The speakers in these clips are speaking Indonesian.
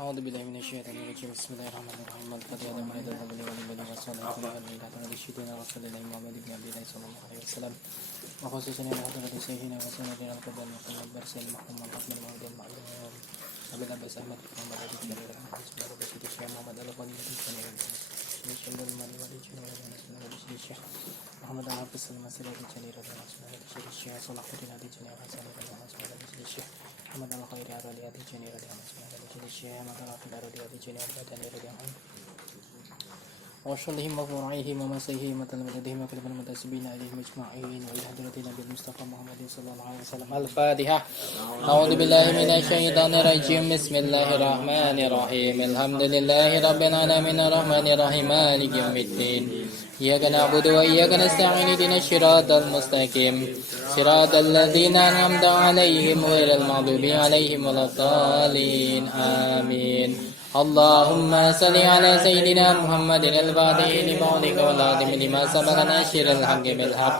أعوذ بالله من الشيطان الرجيم بسم الله الرحمن الرحيم والقد آدم أيضا قبل ولي والصلاة والسلام على سيدنا رسول الله محمد بن عبد الله صلى الله عليه وسلم وخصوصا إلى حضرة سيدنا وسندنا القبل محمد برسل محمد أحمد محمد المعلوم أبي العباس أحمد محمد أبي جرير أحمد سبحانه بسيط الشيخ محمد الغني بن سنة بسم الله ولي الشيخ محمد الحافظ المسيرة الجليل رضي الله عنه بسيط الشيخ صلاح الدين أبي جنير حسن رضي الله عنه بسيط الشيخ محمد الخير أرادي أبي جنير رضي الله عنه بسيط الشيخ محمد الرافع أرادي أبي جنير رضي الله عنه وشلهم وفرعيهم ومسيهم وتلمذهم وكلب المنتسبين إليهم أجمعين وإلى حضرة النبي المصطفى محمد صلى الله عليه وسلم الفاتحة. أعوذ بالله من الشيطان الرجيم بسم الله الرحمن الرحيم الحمد لله رب العالمين الرحمن الرحيم مالك يوم الدين إياك نعبد وإياك نستعين اهدنا الصراط المستقيم صراط الذين أنعمت عليهم غير المغضوب عليهم ولا الضالين آمين. اللهم صل على سيدنا محمد الفاتح لما أغلق والخاتم لما سبق ناصر الحق بالحق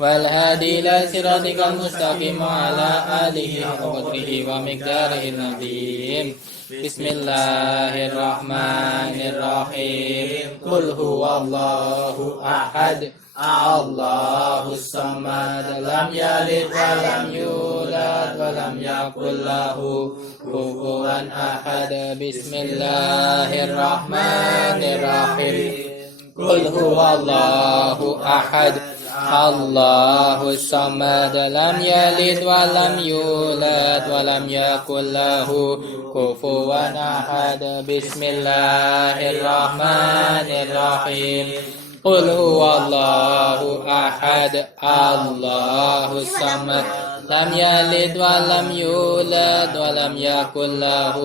والهادي إلى صراطك المستقيم وعلى آله وقدره ومقداره العظيم. بسم الله الرحمن الرحيم قل هو الله أحد الله الصمد لم يلد ولم يولد ولم يكن له كفوا أحد. بسم الله الرحمن الرحيم قل هو الله أحد الله الصمد لم يلد ولم يولد ولم يكن له كفوا أحد. بسم الله الرحمن الرحيم قل هو الله أحد الله الصمد لم يلد ولم يولد ولم يكن له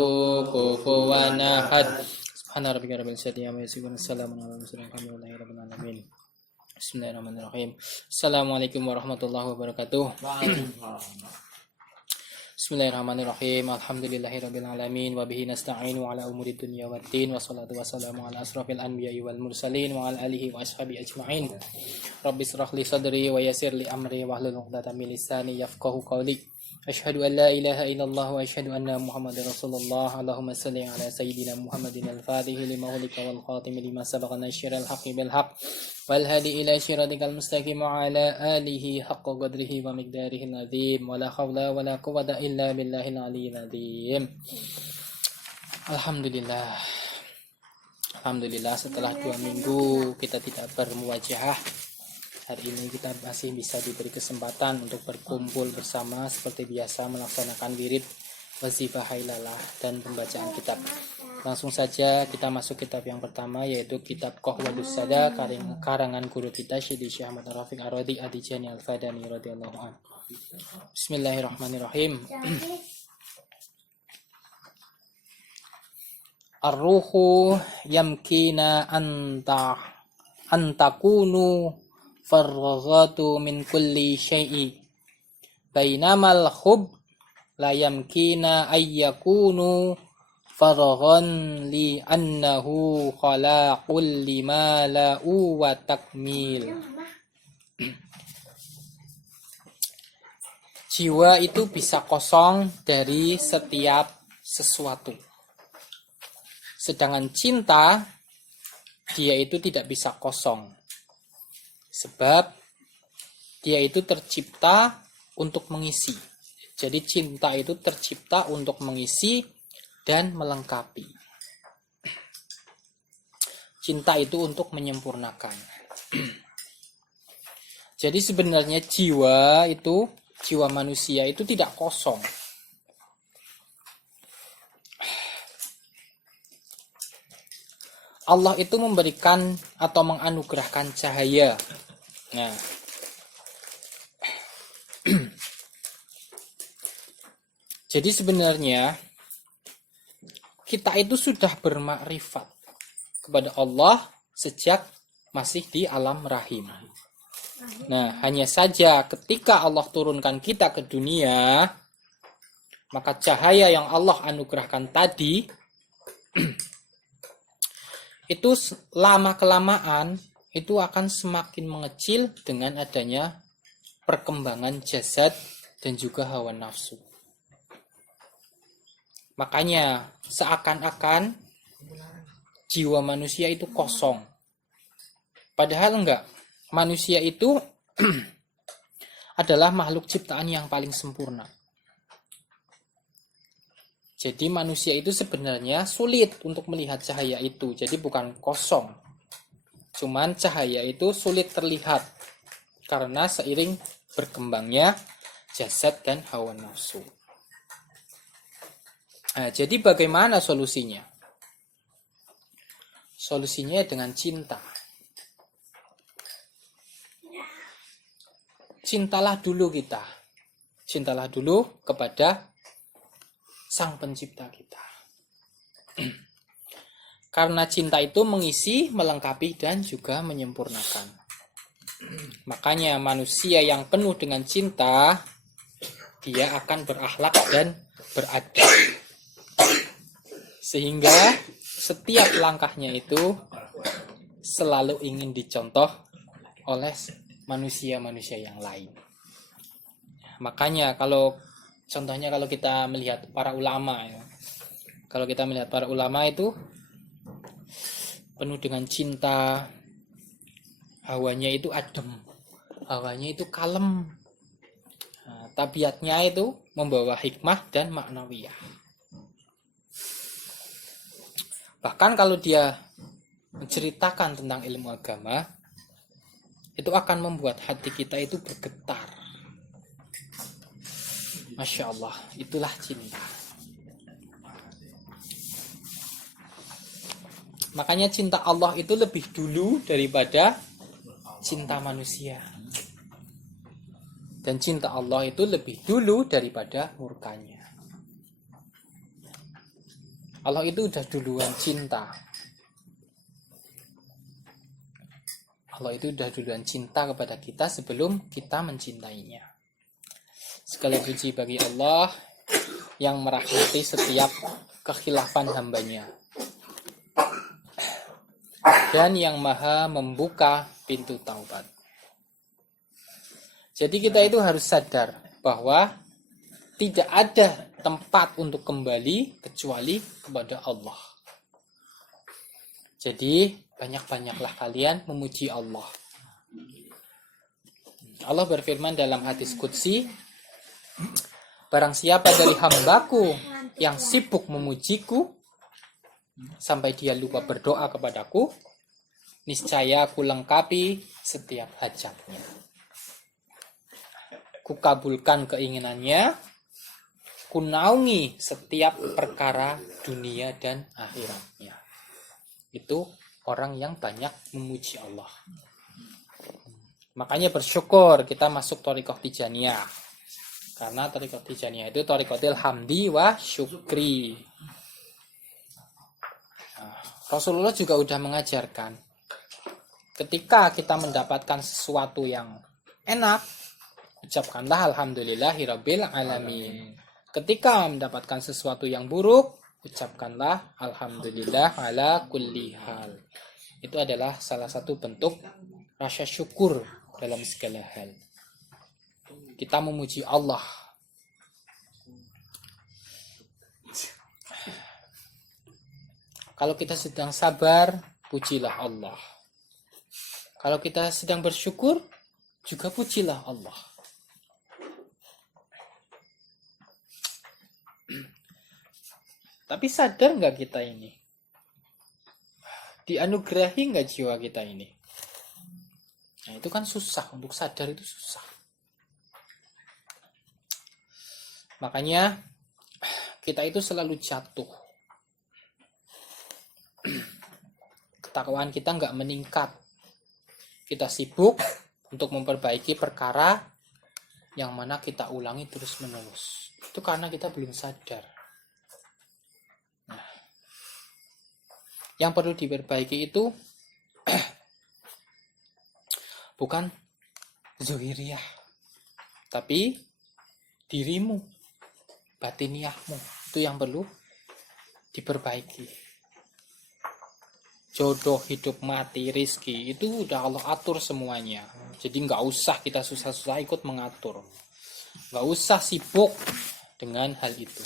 كفوا أحد. سبحان ربك رب العزة عما يصفون والسلام على المرسلين والحمد لله رب العالمين. Bismillahirrahmanirrahim. Assalamualaikum warahmatullahi wabarakatuh. Bismillahirrahmanirrahim. Alhamdulillahirabbil alamin wa bihi nasta'inu ala umuri dunya waddin wassalatu wassalamu ala asrofil anbiya'i wal mursalin wa ala alihi wa ashabi ajma'in. Rabbi israh li sadri wa yassir li amri wahlul 'uqdatam min lisani yafqahu qawli. Asyhadu an la ilaha illallah wa asyhadu anna Muhammadar Rasulullah. Allahumma shalli ala sayyidina Muhammadin al-Fatih lima ulika wal khatim lima sabaqa nasyiral haqqi bil haqq wal hadi ila siratikal mustaqim wa ala alihi haqqa qadrihi wa miqdarihi al-azim wa la haula wa la quwwata illa billahil aliyyil azim. Alhamdulillah setelah 2 minggu kita tidak bermuwajahah, hari ini kita masih bisa diberi kesempatan untuk berkumpul bersama seperti biasa melaksanakan wirid, wazifah hailalah dan pembacaan kitab. Langsung saja kita masuk kitab yang pertama, yaitu kitab Qahwadus Sada karangan guru kita Syekh Ahmad Rafiq Ar-Radi Adijani Al-Fadani radhiyallahu anhu. Bismillahirrahmanirrahim. Ar-ruhu yamkina antakunu farghatu min kulli syai'i bainamal hub la yamkina ayyakunu farghan li annahu khalaqul lima la'u wa takmil. Jiwa itu bisa kosong dari setiap sesuatu, sedangkan cinta dia itu tidak bisa kosong, sebab dia itu tercipta untuk mengisi. Jadi cinta itu tercipta untuk mengisi dan melengkapi. Cinta itu untuk menyempurnakan. Jadi sebenarnya jiwa manusia itu tidak kosong. Allah itu memberikan atau menganugerahkan cahaya. Nah, jadi sebenarnya kita itu sudah bermakrifat kepada Allah sejak masih di alam rahim. Nah, hanya saja ketika Allah turunkan kita ke dunia, maka cahaya yang Allah anugerahkan tadi itu lama-kelamaan itu akan semakin mengecil dengan adanya perkembangan jasad dan juga hawa nafsu. Makanya seakan-akan jiwa manusia itu kosong. Padahal enggak. Manusia itu adalah makhluk ciptaan yang paling sempurna. Jadi manusia itu sebenarnya sulit untuk melihat cahaya itu. Jadi bukan kosong. Cuman cahaya itu sulit terlihat. Karena seiring berkembangnya jasad dan hawa nafsu. Nah, jadi bagaimana solusinya? Solusinya dengan cinta. Cintalah dulu kita. Cintalah dulu kepada Sang Pencipta kita. Karena cinta itu mengisi, melengkapi, dan juga menyempurnakan. Makanya manusia yang penuh dengan cinta, dia akan berakhlak dan beradab. Sehingga setiap langkahnya itu selalu ingin dicontoh oleh manusia-manusia yang lain. Makanya contohnya kalau kita melihat para ulama ya. Kalau kita melihat para ulama itu penuh dengan cinta, hawanya itu adem, hawanya itu kalem. Nah, tabiatnya itu membawa hikmah dan maknawiyah. Bahkan kalau dia menceritakan tentang ilmu agama, itu akan membuat hati kita itu bergetar. Masya Allah, itulah cinta. Makanya cinta Allah itu lebih dulu daripada cinta manusia. Dan cinta Allah itu lebih dulu daripada murkanya. Allah itu udah duluan cinta. Allah itu udah duluan cinta kepada kita sebelum kita mencintainya. Segala puji bagi Allah yang merahmati setiap kekhilafan hambanya. Dan yang maha membuka pintu taubat. Jadi kita itu harus sadar bahwa tidak ada tempat untuk kembali kecuali kepada Allah. Jadi banyak-banyaklah kalian memuji Allah. Allah berfirman dalam hadis qudsi, barang siapa dari hambaku yang sibuk memujiku sampai dia lupa berdoa kepadaku, niscaya aku lengkapi setiap hajatnya. Kukabulkan keinginannya, kunaungi setiap perkara dunia dan akhiratnya. Itu orang yang banyak memuji Allah. Makanya bersyukur kita masuk Thariqah Tijaniyah. Karena Thariqah Tijaniyah itu Thariqatil Hamdi wa Syukri. Nah, Rasulullah juga udah mengajarkan, ketika kita mendapatkan sesuatu yang enak, ucapkanlah alhamdulillahirabbil alamin. Ketika mendapatkan sesuatu yang buruk, ucapkanlah alhamdulillah ala kulli hal. Itu adalah salah satu bentuk rasa syukur dalam segala hal. Kita memuji Allah. Kalau kita sedang sabar, pujilah Allah. Kalau kita sedang bersyukur, juga pujilah Allah. Tapi sadar nggak kita ini? Dianugerahi nggak jiwa kita ini? Nah, itu kan susah. Untuk sadar itu susah. Makanya kita itu selalu jatuh. Ketakwaan kita nggak meningkat. Kita sibuk untuk memperbaiki perkara yang mana kita ulangi terus-menerus. Itu karena kita belum sadar. Yang perlu diperbaiki itu bukan zuhiriyah, tapi dirimu, batiniyahmu. Itu yang perlu diperbaiki. Jodoh, hidup, mati, rizki, itu udah Allah atur semuanya. Jadi nggak usah kita susah-susah ikut mengatur. Nggak usah sibuk dengan hal itu.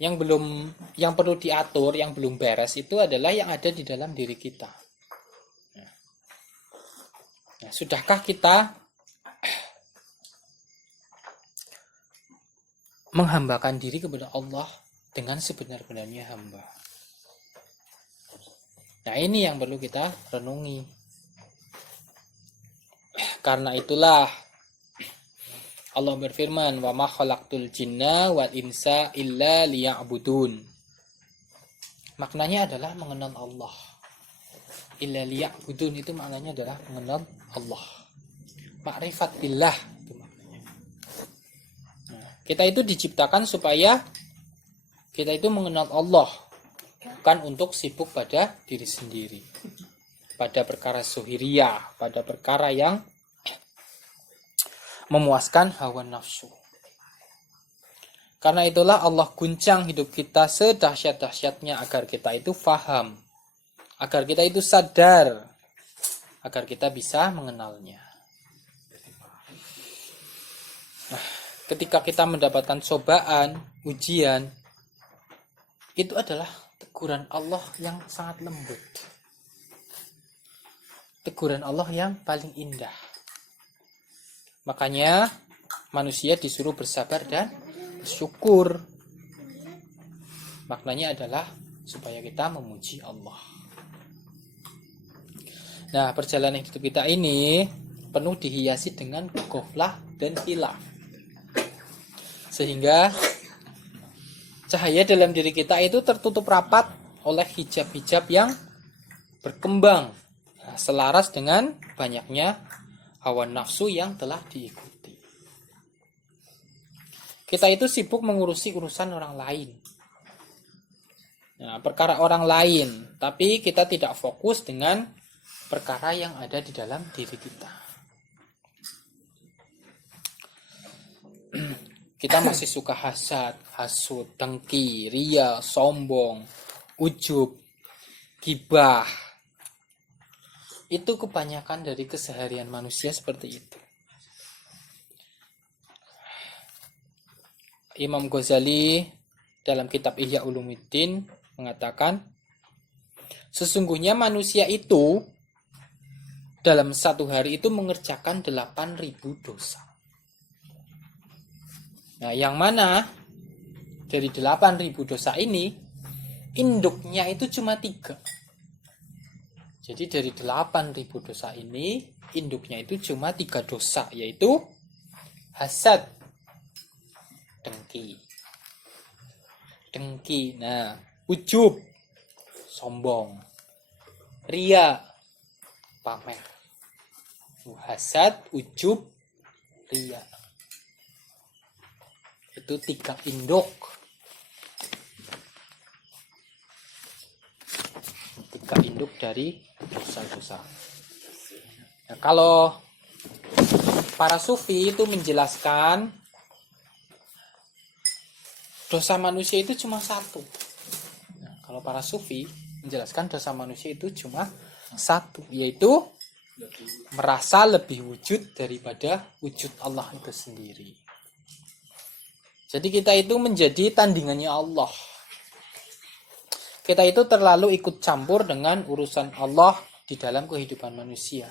yang perlu diatur, yang belum beres itu adalah yang ada di dalam diri kita. Nah, sudahkah kita menghambakan diri kepada Allah dengan sebenar-benarnya hamba? Nah, ini yang perlu kita renungi. Karena itulah Allah berfirman, "Wa ma khalaqtul jinna wal insa illa liya'budun." Maknanya adalah mengenal Allah. Illa liya'budun itu maknanya adalah mengenal Allah. Ma'rifat billah itu maknanya. Nah, kita itu diciptakan supaya kita itu mengenal Allah, bukan untuk sibuk pada diri sendiri, pada perkara zuhiriyah, pada perkara yang memuaskan hawa nafsu. Karena itulah Allah guncang hidup kita sedahsyat-dahsyatnya agar kita itu faham, agar kita itu sadar, agar kita bisa mengenalnya. Nah, ketika kita mendapatkan cobaan, ujian, itu adalah teguran Allah yang sangat lembut. Teguran Allah yang paling indah. Makanya manusia disuruh bersabar dan bersyukur. Maknanya adalah supaya kita memuji Allah. Nah, perjalanan hidup kita ini penuh dihiasi dengan ghaflah dan hilaf. Sehingga cahaya dalam diri kita itu tertutup rapat oleh hijab-hijab yang berkembang, selaras dengan banyaknya hawa nafsu yang telah diikuti. Kita itu sibuk mengurusi urusan orang lain. Nah, perkara orang lain, tapi kita tidak fokus dengan perkara yang ada di dalam diri kita. Kita masih suka hasad, hasud, dengki, ria, sombong, ujub, gibah. Itu kebanyakan dari keseharian manusia seperti itu. Imam Ghazali dalam kitab Ihya Ulumuddin mengatakan, sesungguhnya manusia itu dalam satu hari itu mengerjakan 8.000 dosa. Nah, yang mana dari 8.000 dosa ini, induknya itu cuma 3. Jadi dari 8.000 dosa ini, induknya itu cuma 3 dosa, yaitu hasad, dengki. Nah, ujub, sombong. Ria, pamer. Hasad, ujub, ria. Itu 3 induk. 3 induk dari dosa-dosa. Nah, kalau para sufi itu menjelaskan dosa manusia itu cuma 1. Nah, kalau para sufi menjelaskan dosa manusia itu cuma 1, yaitu merasa lebih wujud daripada wujud Allah itu sendiri. Jadi kita itu menjadi tandingannya Allah. Kita itu terlalu ikut campur dengan urusan Allah di dalam kehidupan manusia.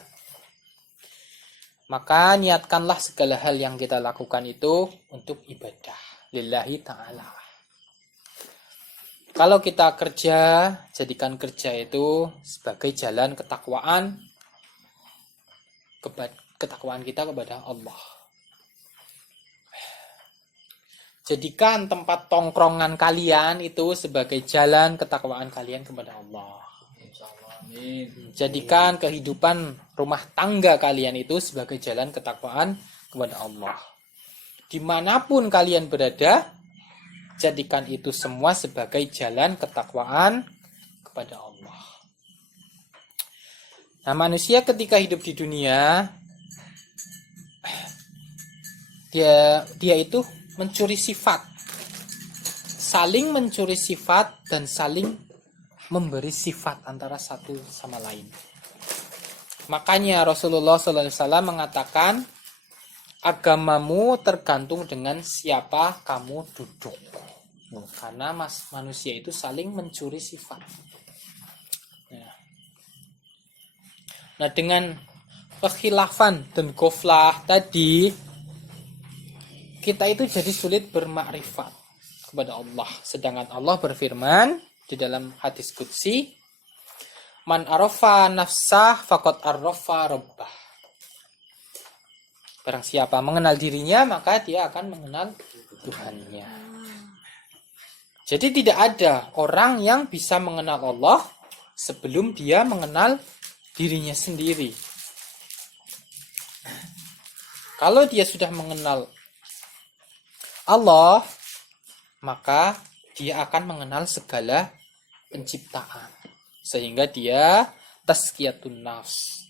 Maka niatkanlah segala hal yang kita lakukan itu untuk ibadah lillahi ta'ala. Kalau kita kerja, jadikan kerja itu sebagai jalan ketakwaan kita kepada Allah. Jadikan tempat tongkrongan kalian itu sebagai jalan ketakwaan kalian kepada Allah. Jadikan kehidupan rumah tangga kalian itu sebagai jalan ketakwaan kepada Allah. Dimanapun kalian berada, jadikan itu semua sebagai jalan ketakwaan kepada Allah. Nah, manusia ketika hidup di dunia, dia itu mencuri sifat, saling mencuri sifat dan saling memberi sifat antara satu sama lain. Makanya Rasulullah SAW mengatakan, agamamu tergantung dengan siapa kamu duduk. Karena manusia itu saling mencuri sifat. Nah, dengan kekhilafan dan ghaflah tadi, kita itu jadi sulit bermakrifat kepada Allah. Sedangkan Allah berfirman di dalam hadis qudsi, "Man arafa nafsah faqad arafa rabbah." Barang siapa mengenal dirinya, maka dia akan mengenal Tuhannya. Jadi tidak ada orang yang bisa mengenal Allah sebelum dia mengenal dirinya sendiri. Kalau dia sudah mengenal Allah, maka dia akan mengenal segala penciptaan. Sehingga dia tazkiyatun nafs.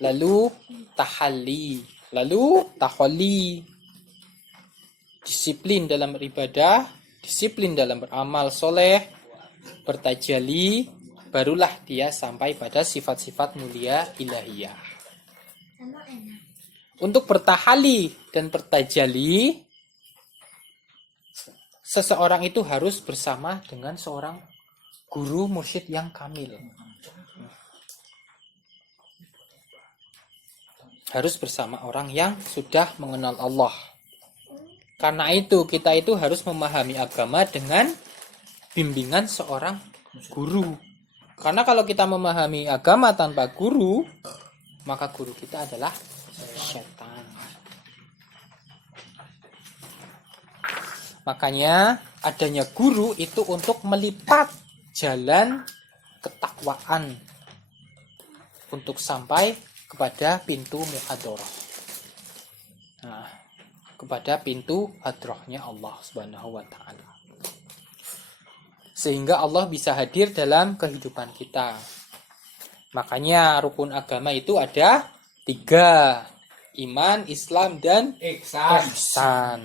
Lalu tahalli. Lalu tahalli. Disiplin dalam beribadah, disiplin dalam beramal soleh, bertajali, barulah dia sampai pada sifat-sifat mulia ilahiyah. Untuk bertahali dan bertajali, seseorang itu harus bersama dengan seorang guru mursyid yang kamil. Harus bersama orang yang sudah mengenal Allah. Karena itu kita itu harus memahami agama dengan bimbingan seorang guru. Karena kalau kita memahami agama tanpa guru, maka guru kita adalah setan. Makanya adanya guru itu untuk melipat jalan ketakwaan untuk sampai kepada pintu muhadharah. Nah, kepada pintu hadrahnya Allah Subhanahu wa taala. Sehingga Allah bisa hadir dalam kehidupan kita. Makanya rukun agama itu ada 3. Iman, Islam, dan ihsan.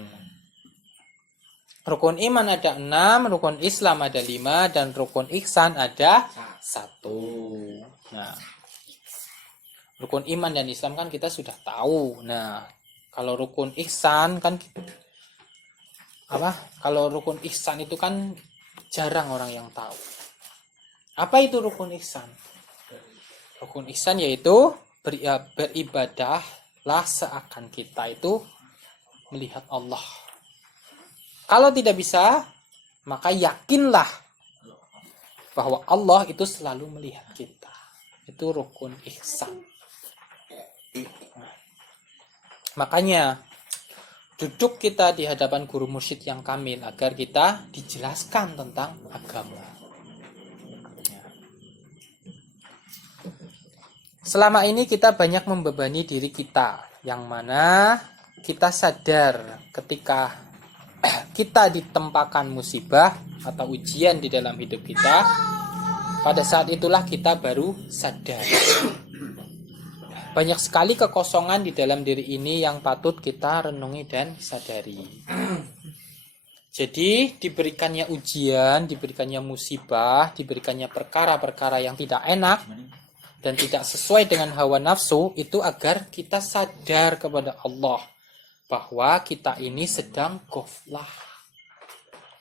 Rukun iman ada 6, rukun Islam ada 5, dan rukun ihsan ada 1. Nah, rukun iman dan Islam kan kita sudah tahu. Nah, kalau rukun ihsan kan Kalau rukun ihsan itu kan jarang orang yang tahu. Apa itu rukun ihsan? Rukun ihsan yaitu beribadahlah seakan kita itu melihat Allah. Kalau tidak bisa, maka yakinlah bahwa Allah itu selalu melihat kita. Itu rukun ihsan. Makanya duduk kita di hadapan guru mursyid yang kamil agar kita dijelaskan tentang agama. Selama ini kita banyak membebani diri kita, yang mana kita sadar ketika kita ditempakan musibah atau ujian di dalam hidup kita, pada saat itulah kita baru sadar. Banyak sekali kekosongan di dalam diri ini yang patut kita renungi dan sadari. Jadi diberikannya ujian, diberikannya musibah, diberikannya perkara-perkara yang tidak enak dan tidak sesuai dengan hawa nafsu, itu agar kita sadar kepada Allah bahwa kita ini sedang ghaflah.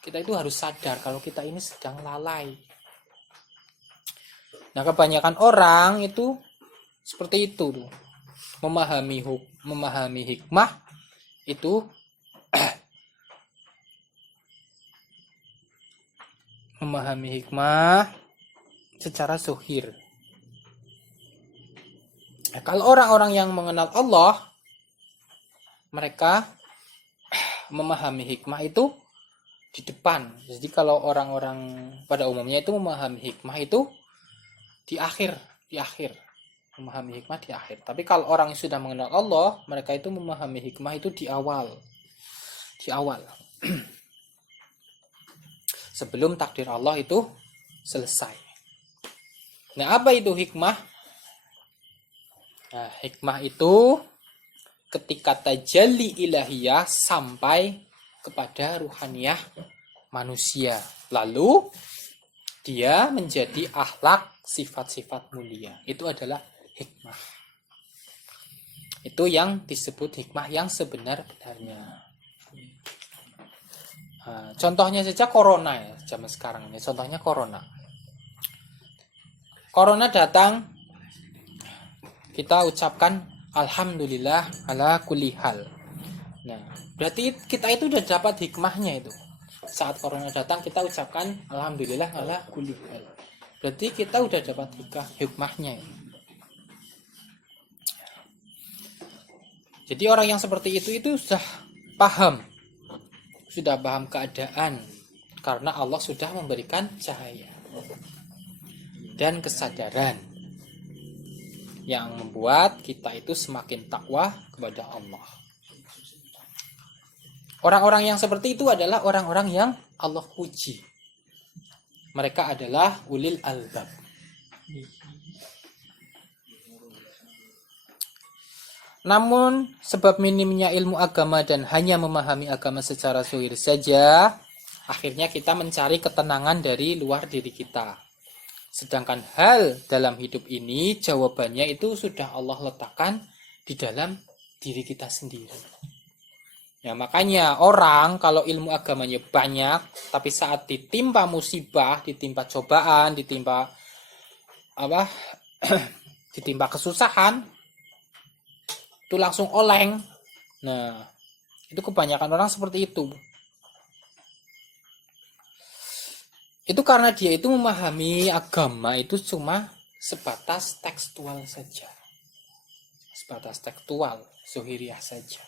Kita itu harus sadar kalau kita ini sedang lalai. Nah, kebanyakan orang itu seperti itu tuh. Memahami hikmah itu memahami hikmah secara zuhir. Nah, kalau orang-orang yang mengenal Allah, mereka memahami hikmah itu di depan. Jadi kalau orang-orang pada umumnya itu memahami hikmah itu di akhir. Memahami hikmah di akhir. Tapi kalau orang yang sudah mengenal Allah, mereka itu memahami hikmah itu di awal. Sebelum takdir Allah itu selesai. Nah, apa itu hikmah? Nah, hikmah itu ketika tajalli ilahiyah sampai kepada ruhaniyah manusia. Lalu dia menjadi akhlak sifat-sifat mulia. Itu adalah hikmah. Itu yang disebut hikmah yang sebenar-benarnya. Contohnya saja corona ya, zaman sekarang ini. Contohnya corona. Corona datang, kita ucapkan alhamdulillah ala kulli hal. Nah, berarti kita itu udah dapat hikmahnya itu. Saat corona datang kita ucapkan alhamdulillah ala kulli hal. Berarti kita udah dapat hikmahnya. Jadi orang yang seperti itu sudah paham keadaan karena Allah sudah memberikan cahaya dan kesadaran yang membuat kita itu semakin takwa kepada Allah. Orang-orang yang seperti itu adalah orang-orang yang Allah puji. Mereka adalah ulil albab. Namun sebab minimnya ilmu agama dan hanya memahami agama secara zahir saja, akhirnya kita mencari ketenangan dari luar diri kita. Sedangkan hal dalam hidup ini jawabannya itu sudah Allah letakkan di dalam diri kita sendiri. Ya, makanya orang kalau ilmu agamanya banyak, tapi saat ditimpa musibah, ditimpa cobaan, ditimpa ditimpa kesusahan, itu langsung oleng. Nah, itu kebanyakan orang seperti itu. Itu karena dia itu memahami agama itu cuma sebatas tekstual saja. Sebatas tekstual, zuhiriyah saja.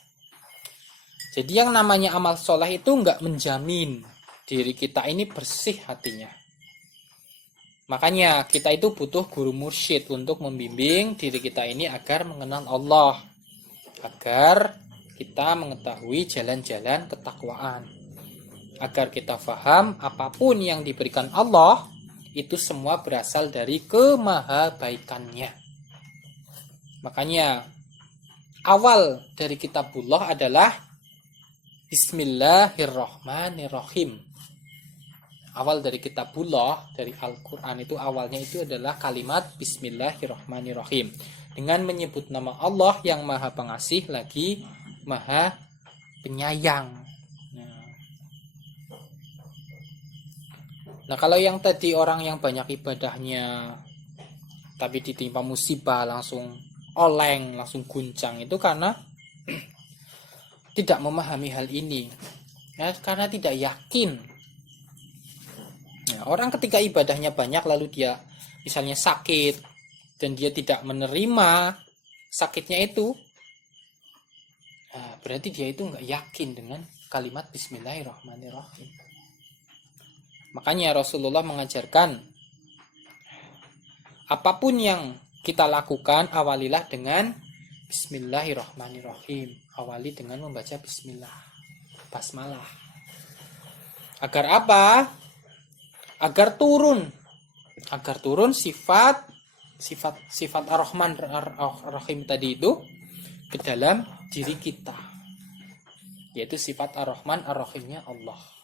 Jadi yang namanya amal soleh itu enggak menjamin diri kita ini bersih hatinya. Makanya kita itu butuh guru mursyid untuk membimbing diri kita ini agar mengenal Allah. Agar kita mengetahui jalan-jalan ketakwaan. Agar kita faham apapun yang diberikan Allah itu semua berasal dari kemahabaikannya. Makanya awal dari kitabullah adalah Bismillahirrahmanirrahim. Awal dari kitabullah, dari Al-Quran itu awalnya itu adalah kalimat Bismillahirrahmanirrahim. Dengan menyebut nama Allah yang maha pengasih lagi maha penyayang. Nah, kalau yang tadi orang yang banyak ibadahnya tapi ditimpa musibah langsung oleng, langsung guncang, itu karena tidak memahami hal ini. Ya, karena tidak yakin. Ya, orang ketika ibadahnya banyak lalu dia misalnya sakit dan dia tidak menerima sakitnya itu, nah, berarti dia itu nggak yakin dengan kalimat Bismillahirrahmanirrahim. Makanya Rasulullah mengajarkan apapun yang kita lakukan awalilah dengan Bismillahirrahmanirrahim. Awali dengan membaca Bismillah, basmalah. Agar apa? Agar turun sifat Ar-Rahman Ar-Rahim tadi itu ke dalam diri kita, yaitu sifat Ar-Rahman Ar-Rahimnya Allah.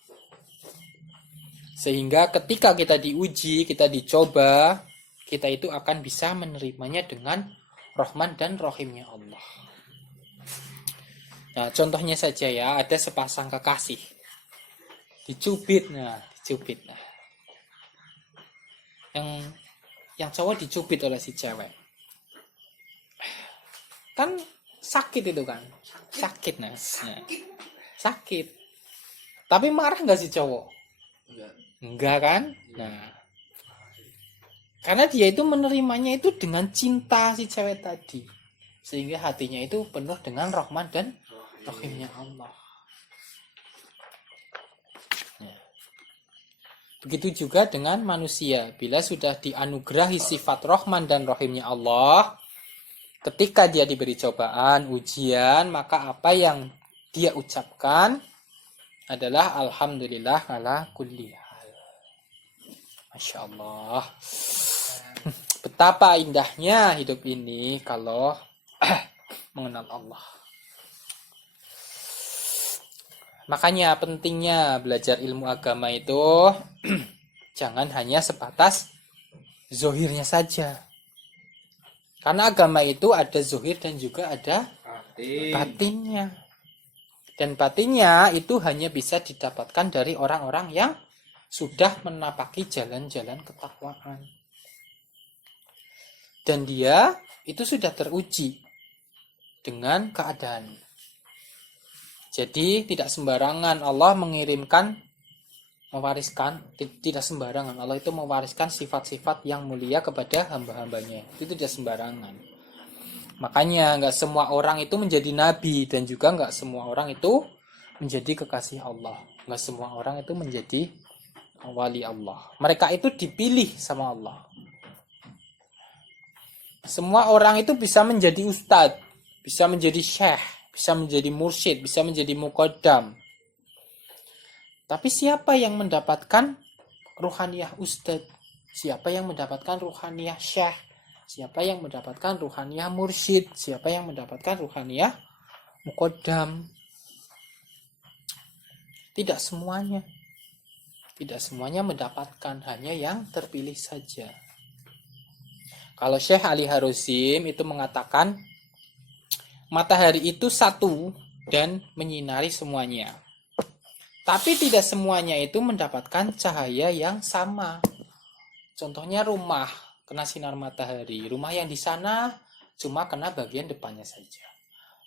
Sehingga ketika kita diuji, kita dicoba, kita itu akan bisa menerimanya dengan Rahman dan Rahimnya Allah. Nah, contohnya saja ya, ada sepasang kekasih dicubit. Yang cowok dicubit oleh si cewek. Kan sakit itu kan. Sakit. Sakit. Tapi marah enggak si cowok? Enggak kan? Nah, karena dia itu menerimanya itu dengan cinta si cewek tadi, sehingga hatinya itu penuh dengan Rahman dan Rahimnya Allah. Nah, begitu juga dengan manusia, bila sudah dianugerahi sifat Rahman dan Rahimnya Allah, ketika dia diberi cobaan, ujian, maka apa yang dia ucapkan adalah alhamdulillah ala kulli hal. Masya Allah. Betapa indahnya hidup ini kalau mengenal Allah. Makanya pentingnya belajar ilmu agama itu jangan hanya sebatas zohirnya saja. Karena agama itu ada zohir dan juga ada batinnya. Dan batinnya itu hanya bisa didapatkan dari orang-orang yang sudah menapaki jalan-jalan ketakwaan. Dan dia itu sudah teruji dengan keadaan. Jadi tidak sembarangan Allah mewariskan, tidak sembarangan Allah itu mewariskan sifat-sifat yang mulia kepada hamba-hambanya. Itu tidak sembarangan. Makanya nggak semua orang itu menjadi nabi, dan juga nggak semua orang itu menjadi kekasih Allah. Nggak semua orang itu menjadi wali Allah. Mereka itu dipilih sama Allah. Semua orang itu bisa menjadi ustadz, bisa menjadi syekh, bisa menjadi mursyid, bisa menjadi muqaddam. Tapi siapa yang mendapatkan ruhaniyah ustadz? Siapa yang mendapatkan ruhaniyah syekh? Siapa yang mendapatkan ruhaniyah mursyid? Siapa yang mendapatkan ruhaniyah muqaddam? Tidak semuanya. Tidak semuanya mendapatkan, hanya yang terpilih saja. Kalau Syekh Ali Harusim itu mengatakan matahari itu satu dan menyinari semuanya. Tapi tidak semuanya itu mendapatkan cahaya yang sama. Contohnya rumah kena sinar matahari. Rumah yang di sana cuma kena bagian depannya saja.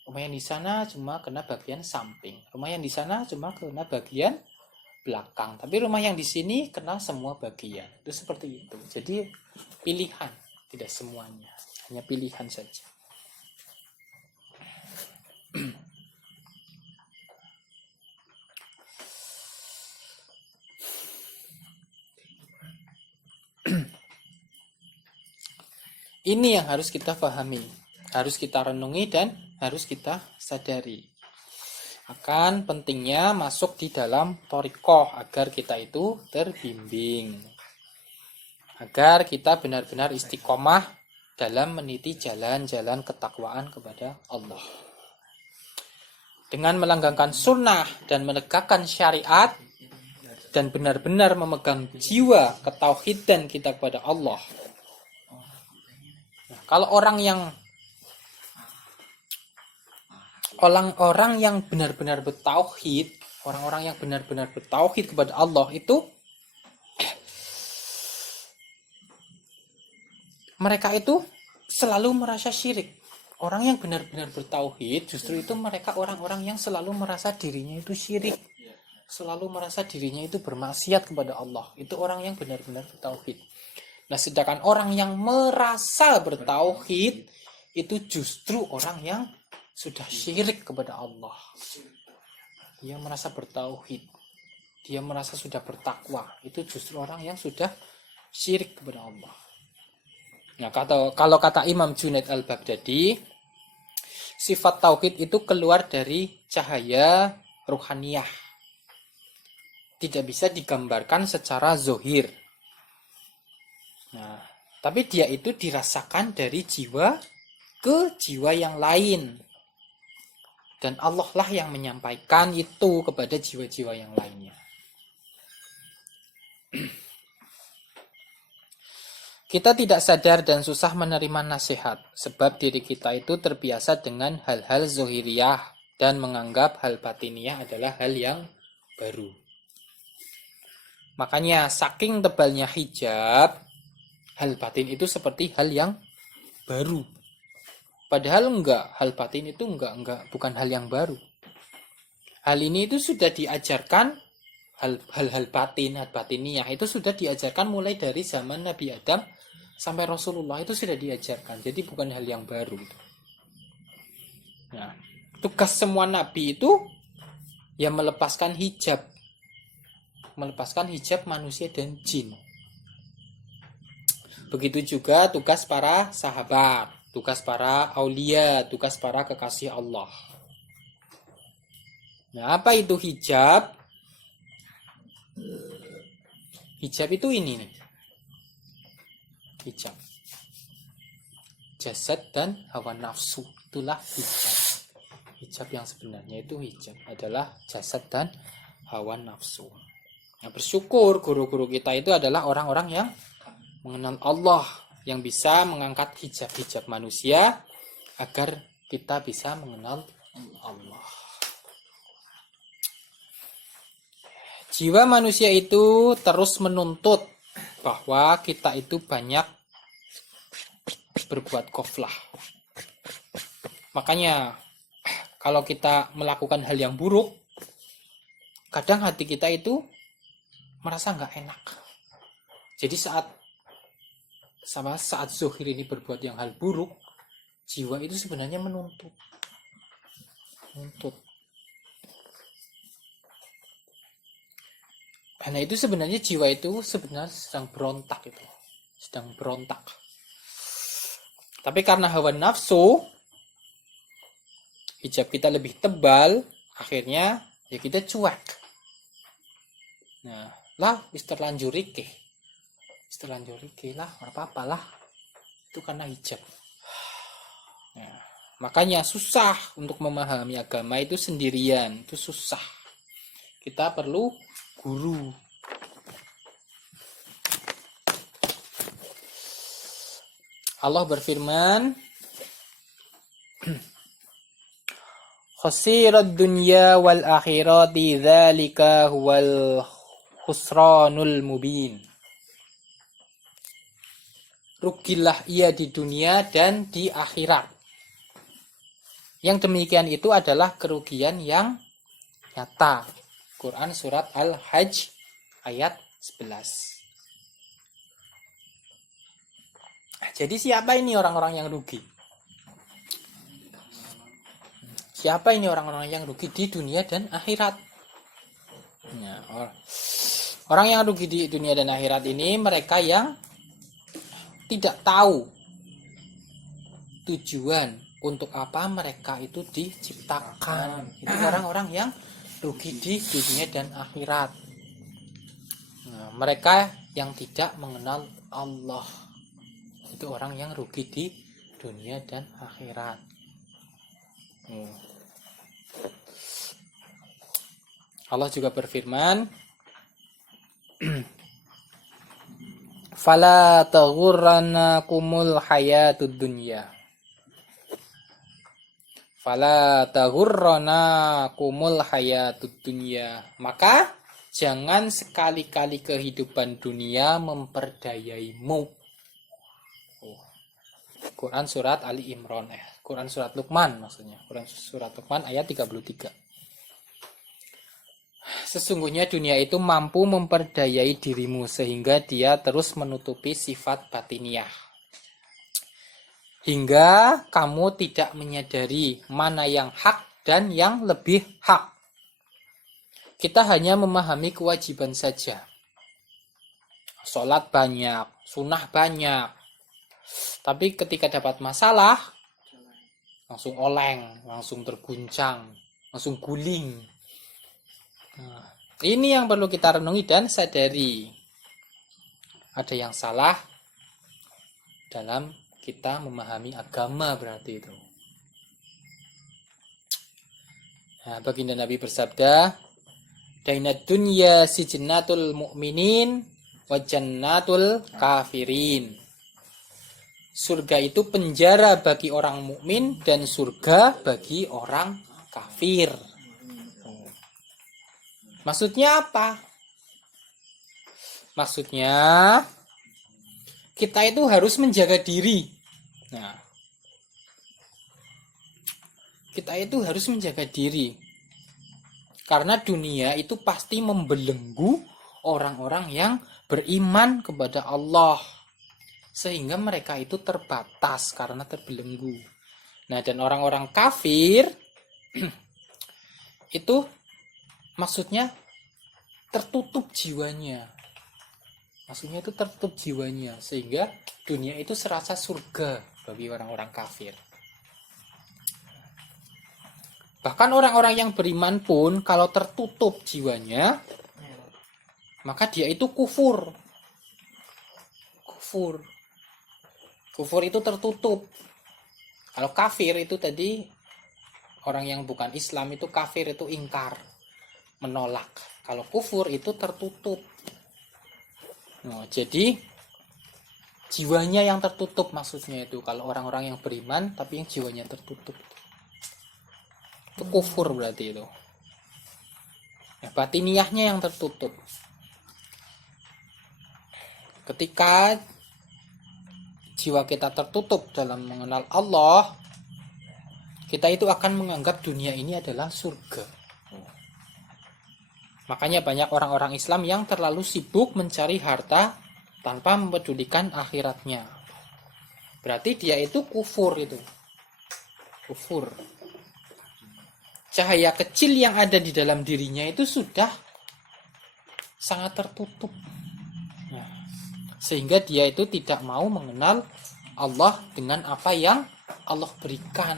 Rumah yang di sana cuma kena bagian samping. Rumah yang di sana cuma kena bagian belakang. Tapi rumah yang di sini kena semua bagian. Itu seperti itu. Jadi pilihan, tidak semuanya. Hanya pilihan saja. Ini yang harus kita pahami, harus kita renungi dan harus kita sadari. Akan pentingnya masuk di dalam thariqah agar kita itu terbimbing. Agar kita benar-benar istiqomah dalam meniti jalan-jalan ketakwaan kepada Allah. Dengan melanggengkan sunnah dan menegakkan syariat dan benar-benar memegang jiwa ketauhidan kita kepada Allah. Nah, kalau orang yang benar-benar bertauhid, orang-orang yang benar-benar bertauhid kepada Allah itu mereka itu selalu merasa syirik. Orang yang benar-benar bertauhid justru itu mereka orang-orang yang selalu merasa dirinya itu syirik. Selalu merasa dirinya itu bermaksiat kepada Allah. Itu orang yang benar-benar bertauhid. Nah, sedangkan orang yang merasa bertauhid itu justru orang yang sudah syirik kepada Allah. Dia merasa bertauhid. Dia merasa sudah bertakwa. Itu justru orang yang sudah syirik kepada Allah. Nah, kalau kata Imam Junaid al-Baghdadi, sifat tauhid itu keluar dari cahaya ruhaniyah. Tidak bisa digambarkan secara zohir. Nah, tapi dia itu dirasakan dari jiwa ke jiwa yang lain. Dan Allah lah yang menyampaikan itu kepada jiwa-jiwa yang lainnya. Kita tidak sadar dan susah menerima nasihat, sebab diri kita itu terbiasa dengan hal-hal zohiriyah dan menganggap hal batiniyah adalah hal yang baru. Makanya saking tebalnya hijab, hal batin itu seperti hal yang baru. Padahal hal batin itu bukan hal yang baru. Hal ini itu sudah diajarkan, hal batiniyah itu sudah diajarkan mulai dari zaman Nabi Adam sampai Rasulullah, itu sudah diajarkan. Jadi bukan hal yang baru. Nah, tugas semua nabi itu ya melepaskan hijab manusia dan jin. Begitu juga tugas para sahabat, tugas para aulia, tugas para kekasih Allah. Nah, apa itu hijab? Hijab itu ini nih. Hijab. Jasad dan hawa nafsu, itulah hijab. Hijab yang sebenarnya itu hijab adalah jasad dan hawa nafsu. Nah, bersyukur guru-guru kita itu adalah orang-orang yang mengenal Allah, yang bisa mengangkat hijab-hijab manusia agar kita bisa mengenal Allah. Jiwa manusia itu terus menuntut bahwa kita itu banyak berbuat qaflah. Makanya kalau kita melakukan hal yang buruk, kadang hati kita itu merasa nggak enak. Jadi saat Zuhir ini berbuat yang hal buruk, jiwa itu sebenarnya menuntut. Karena itu sebenarnya jiwa itu sebenarnya sedang berontak itu. Sedang berontak. Tapi karena hawa nafsu, hijab kita lebih tebal, akhirnya ya kita cuek. Nah, lah wis terlanjur rike lah, ora apa-apa lah. Itu karena hijab. Nah, makanya susah untuk memahami agama itu sendirian, itu susah. Kita perlu guru. Allah berfirman, khasirad dunya wal akhirati dzalika huwal khusranul mubin. Rugilah ia di dunia dan di akhirat. Yang demikian itu adalah kerugian yang nyata. Quran surat Al-Hajj ayat 11. Jadi siapa ini orang-orang yang rugi? Siapa ini orang-orang yang rugi di dunia dan akhirat? Ya, orang yang rugi di dunia dan akhirat ini mereka yang tidak tahu tujuan untuk apa mereka itu diciptakan. Itu orang-orang yang rugi di dunia dan akhirat. Nah, mereka yang tidak mengenal Allah. Itu orang yang rugi di dunia dan akhirat. Allah juga berfirman, fala taghurrannakumul hayatud dunya. Fala taghurrannakumul hayatud dunya. Maka jangan sekali-kali kehidupan dunia memperdayaimu. Quran surat Ali Imran, Quran surat Luqman maksudnya. Quran surat Luqman ayat 33. Sesungguhnya dunia itu mampu memperdayai dirimu sehingga dia terus menutupi sifat batiniah. Hingga kamu tidak menyadari mana yang hak dan yang lebih hak. Kita hanya memahami kewajiban saja. Sholat banyak, sunnah banyak. Tapi ketika dapat masalah, langsung oleng, langsung terguncang, langsung guling. Nah, ini yang perlu kita renungi dan sadari. Ada yang salah dalam kita memahami agama berarti itu. Nah, baginda Nabi bersabda, Dainad dunya sijnatul mu'minin wa jannatul kafirin. Surga itu penjara bagi orang mukmin dan surga bagi orang kafir. Maksudnya apa? Maksudnya kita itu harus menjaga diri. Nah, kita itu harus menjaga diri. Karena dunia itu pasti membelenggu orang-orang yang beriman kepada Allah. Sehingga mereka itu terbatas karena terbelenggu. Nah, dan orang-orang kafir itu maksudnya tertutup jiwanya. Maksudnya itu tertutup jiwanya. Sehingga dunia itu serasa surga bagi orang-orang kafir. Bahkan orang-orang yang beriman pun kalau tertutup jiwanya, maka dia itu kufur. Kufur itu tertutup. Kalau kafir itu tadi orang yang bukan Islam itu kafir itu ingkar, menolak. Kalau kufur itu tertutup. Nah, jadi jiwanya yang tertutup maksudnya itu. Kalau orang-orang yang beriman tapi yang jiwanya tertutup itu kufur berarti itu. Nah, batiniyahnya yang tertutup. Ketika jiwa kita tertutup dalam mengenal Allah, kita itu akan menganggap dunia ini adalah surga. Makanya banyak orang-orang Islam yang terlalu sibuk mencari harta tanpa mempedulikan akhiratnya. Berarti dia itu kufur itu. Kufur. Cahaya kecil yang ada di dalam dirinya itu sudah sangat tertutup. Nah, sehingga dia itu tidak mau mengenal Allah dengan apa yang Allah berikan.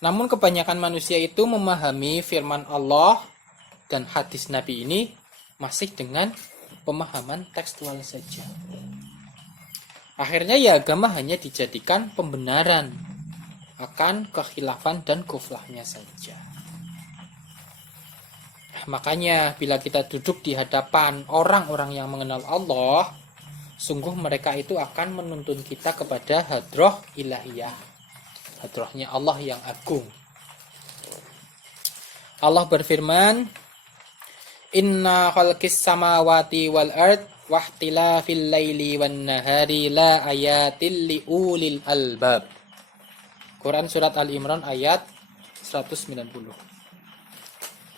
Namun kebanyakan manusia itu memahami firman Allah dan hadis Nabi ini masih dengan pemahaman tekstual saja. Akhirnya ya agama hanya dijadikan pembenaran akan kekhilafan dan kuflahnya saja. Makanya bila kita duduk di hadapan orang-orang yang mengenal Allah, sungguh mereka itu akan menuntun kita kepada hadroh ilahiyah, hadrohnya Allah yang agung. Allah berfirman, Inna khalqis samawati wal ard wahtilafil laili wan nahari la ayatil liulil albab. Quran surat Al-Imran ayat 190.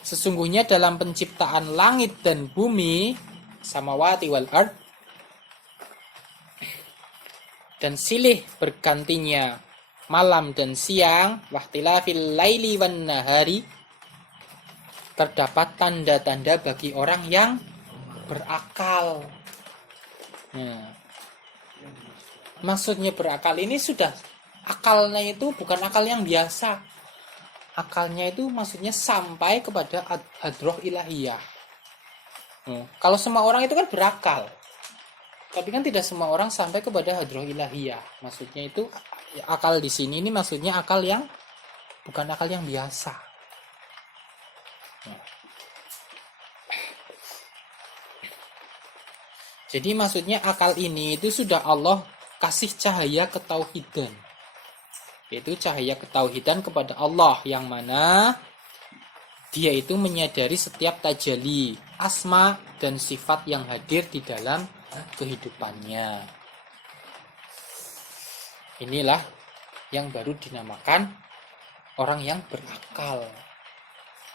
Sesungguhnya dalam penciptaan langit dan bumi, samawati wal ard, dan silih bergantinya malam dan siang, wahtilafil laili wan nahari, terdapat tanda-tanda bagi orang yang berakal. Nah, maksudnya berakal ini sudah, akalnya itu bukan akal yang biasa. Akalnya itu maksudnya sampai kepada hadroh ilahiyah. Kalau semua orang itu kan berakal, tapi kan tidak semua orang sampai kepada hadroh ilahiyah. Maksudnya itu akal di sini ini maksudnya akal yang bukan akal yang biasa. Jadi maksudnya akal ini itu sudah Allah kasih cahaya ketauhidan, yaitu cahaya ketauhidan kepada Allah, yang mana dia itu menyadari setiap tajalli, asma dan sifat yang hadir di dalam kehidupannya. Inilah yang baru dinamakan orang yang berakal,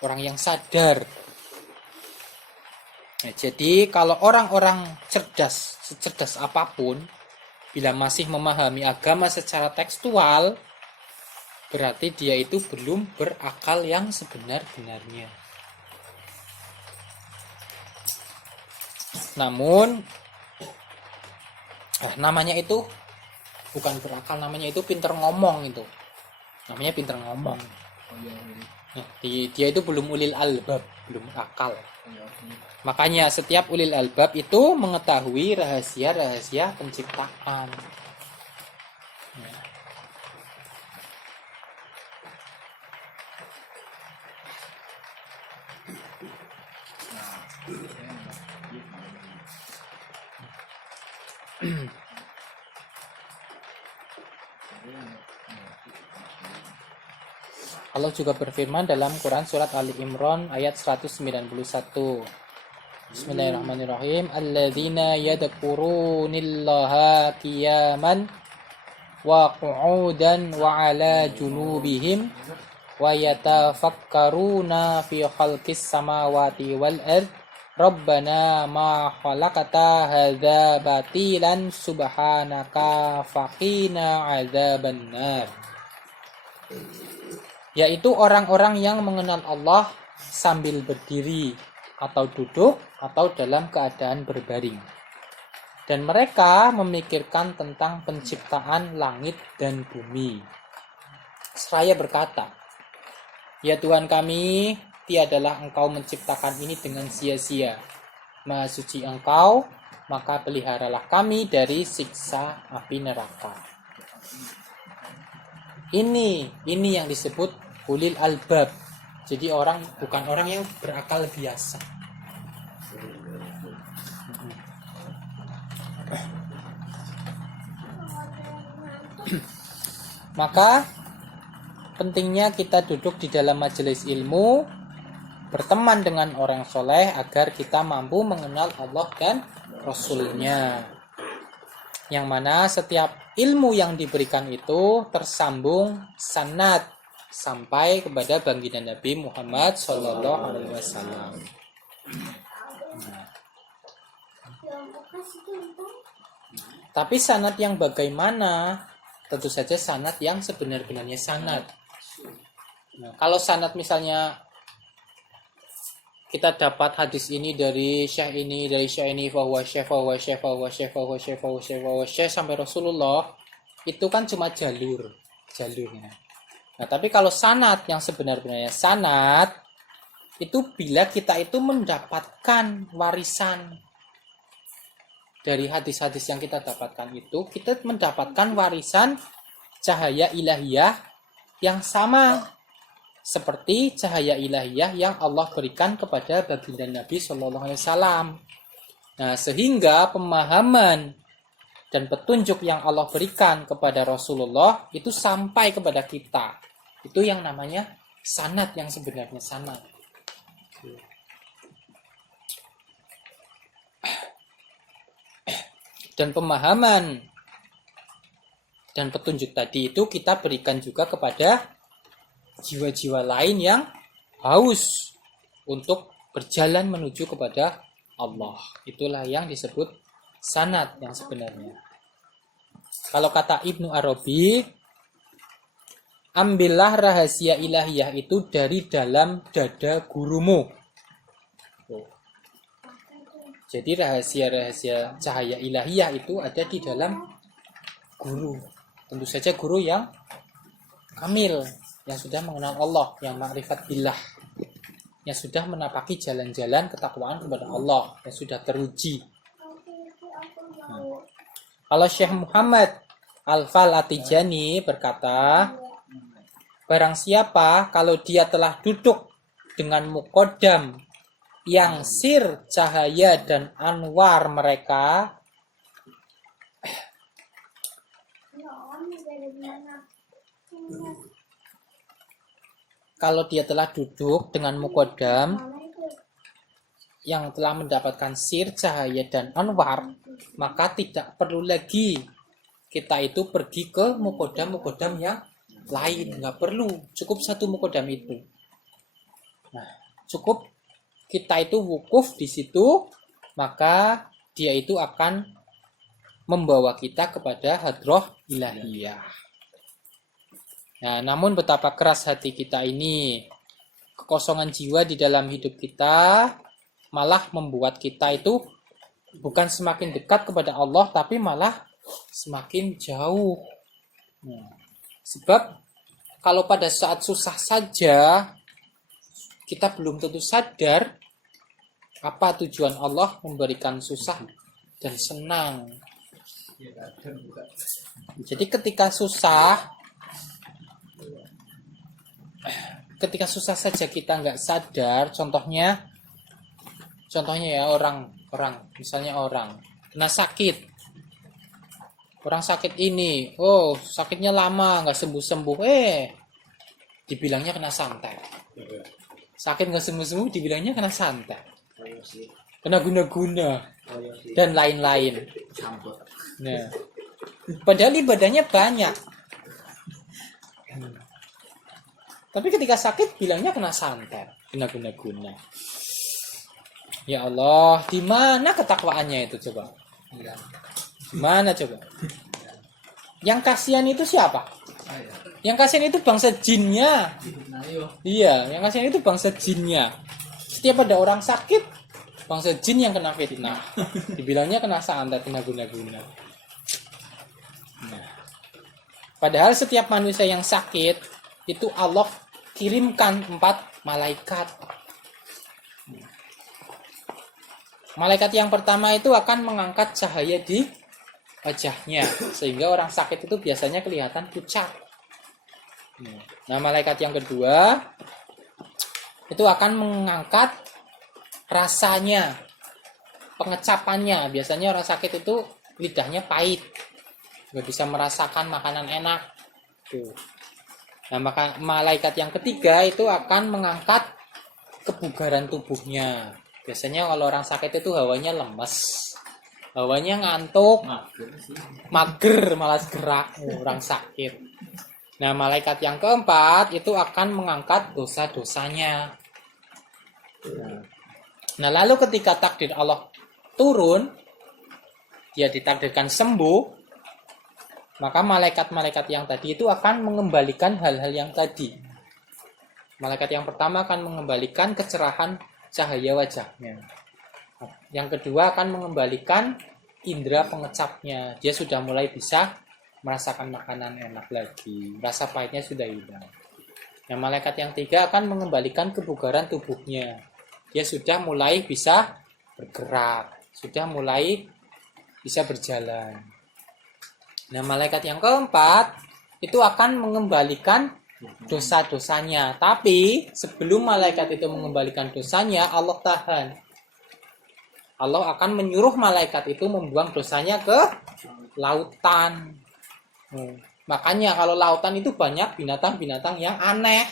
orang yang sadar. Nah, jadi kalau orang-orang cerdas, secerdas apapun, bila masih memahami agama secara tekstual, berarti dia itu belum berakal yang sebenar-benarnya. Namun, namanya itu bukan berakal, namanya itu pinter ngomong itu. Namanya pinter ngomong. Nah, dia itu belum ulil albab, belum akal. Makanya setiap ulil albab itu mengetahui rahasia-rahasia penciptaan. Allah juga berfirman dalam Quran surat Ali Imran ayat 191. Bismillahirrahmanirrahim. Alladzina yadhkurunillaha qiyaman wa qu'udan wa 'ala junubihim wa yatafakkaruna fi khalqis samawati wal ard. Rabbana ma khalaqta hadza batilan subhanaka faqina 'adzabannar. Yaitu orang-orang yang mengenal Allah sambil berdiri atau duduk atau dalam keadaan berbaring. Dan mereka memikirkan tentang penciptaan langit dan bumi. Seraya berkata, Ya Tuhan kami, tiadalah Engkau menciptakan ini dengan sia-sia. Maha suci Engkau, maka peliharalah kami dari siksa api neraka. Ini yang disebut ulil albab. Jadi bukan orang yang berakal biasa. Maka pentingnya kita duduk di dalam majelis ilmu, berteman dengan orang soleh agar kita mampu mengenal Allah dan Rasulnya. Yang mana setiap ilmu yang diberikan itu tersambung sanad sampai kepada baginda Nabi Muhammad Sallallahu Alaihi Wasallam. Tapi sanad yang bagaimana? Tentu saja sanad yang sebenar-benarnya sanad. Nah, kalau sanad misalnya kita dapat hadis ini dari syekh ini, dari syekh ini, bahwa syekh sampai Rasulullah, itu kan cuma jalurnya. Nah, tapi kalau sanad yang sebenar-benarnya sanad, itu bila kita itu mendapatkan warisan dari hadis-hadis yang kita dapatkan itu, kita mendapatkan warisan cahaya ilahiyah yang sama seperti cahaya ilahiyah yang Allah berikan kepada baginda Nabi Shallallahu Alaihi Wasallam. Nah, sehingga pemahaman dan petunjuk yang Allah berikan kepada Rasulullah itu sampai kepada kita. Itu yang namanya sanad yang sebenarnya sanad. Dan pemahaman dan petunjuk tadi itu kita berikan juga kepada jiwa-jiwa lain yang haus untuk berjalan menuju kepada Allah. Itulah yang disebut sanad yang sebenarnya. Kalau kata Ibnu Arabi, ambillah rahasia ilahiyah itu dari dalam dada gurumu. Jadi rahasia-rahasia cahaya ilahiyah itu ada di dalam guru. Tentu saja guru yang kamil, yang sudah mengenal Allah, yang ma'rifat billah, yang sudah menapaki jalan-jalan ketakwaan kepada Allah, yang sudah teruji. Kalau Syekh Muhammad Al-Fal-Atijani berkata, barang siapa kalau dia telah duduk dengan muqaddam yang sir cahaya dan anwar mereka, kalau dia telah duduk dengan muqaddam yang telah mendapatkan sir, cahaya, dan anwar, maka tidak perlu lagi kita itu pergi ke muqaddam-muqaddam yang lain. Nggak perlu, cukup satu muqaddam itu. Nah, cukup kita itu wukuf di situ, maka dia itu akan membawa kita kepada hadrah ilahiyah. Nah, namun betapa keras hati kita ini, kekosongan jiwa di dalam hidup kita malah membuat kita itu bukan semakin dekat kepada Allah, tapi malah semakin jauh. Nah, sebab kalau pada saat susah saja kita belum tentu sadar apa tujuan Allah memberikan susah dan senang. Jadi ketika susah saja kita nggak sadar, contohnya ya orang misalnya orang kena sakit, orang sakit ini, sakitnya lama nggak sembuh, dibilangnya kena santet. Sakit nggak sembuh dibilangnya kena santet, kena guna-guna dan lain-lain. Nah, padahal ibadahnya banyak. Tapi ketika sakit bilangnya kena santet, kena guna-guna. Ya Allah, di mana ketakwaannya itu coba? Di mana coba? Yang kasihan itu siapa? Yang kasihan itu bangsa jinnya. Iya, yang kasihan itu bangsa jinnya. Setiap ada orang sakit, bangsa jin yang kena fitnah. Dibilangnya kena santet, kena guna-guna. Nah, padahal setiap manusia yang sakit itu Allah kirimkan 4 malaikat. Malaikat yang pertama itu akan mengangkat cahaya di wajahnya, sehingga orang sakit itu biasanya kelihatan pucat. Nah, malaikat yang kedua itu akan mengangkat rasanya, pengecapannya. Biasanya orang sakit itu lidahnya pahit, nggak bisa merasakan makanan enak. Tuh. Nah, maka malaikat yang ketiga itu akan mengangkat kebugaran tubuhnya. Biasanya kalau orang sakit itu hawanya lemes, hawanya ngantuk, mager, malas gerak orang sakit. Nah, malaikat yang keempat itu akan mengangkat dosa-dosanya. Nah, lalu ketika takdir Allah turun, dia ditakdirkan sembuh, maka malaikat-malaikat yang tadi itu akan mengembalikan hal-hal yang tadi. Malaikat yang pertama akan mengembalikan kecerahan cahaya wajahnya. Yang kedua akan mengembalikan indera pengecapnya. Dia sudah mulai bisa merasakan makanan enak lagi. Rasa pahitnya sudah hilang. Nah, malaikat yang tiga akan mengembalikan kebugaran tubuhnya. Dia sudah mulai bisa bergerak. Sudah mulai bisa berjalan. Nah, malaikat yang keempat itu akan mengembalikan dosa-dosanya. Tapi sebelum malaikat itu mengembalikan dosanya, Allah tahan. Allah akan menyuruh malaikat itu membuang dosanya ke lautan. Makanya kalau lautan itu banyak binatang-binatang yang aneh.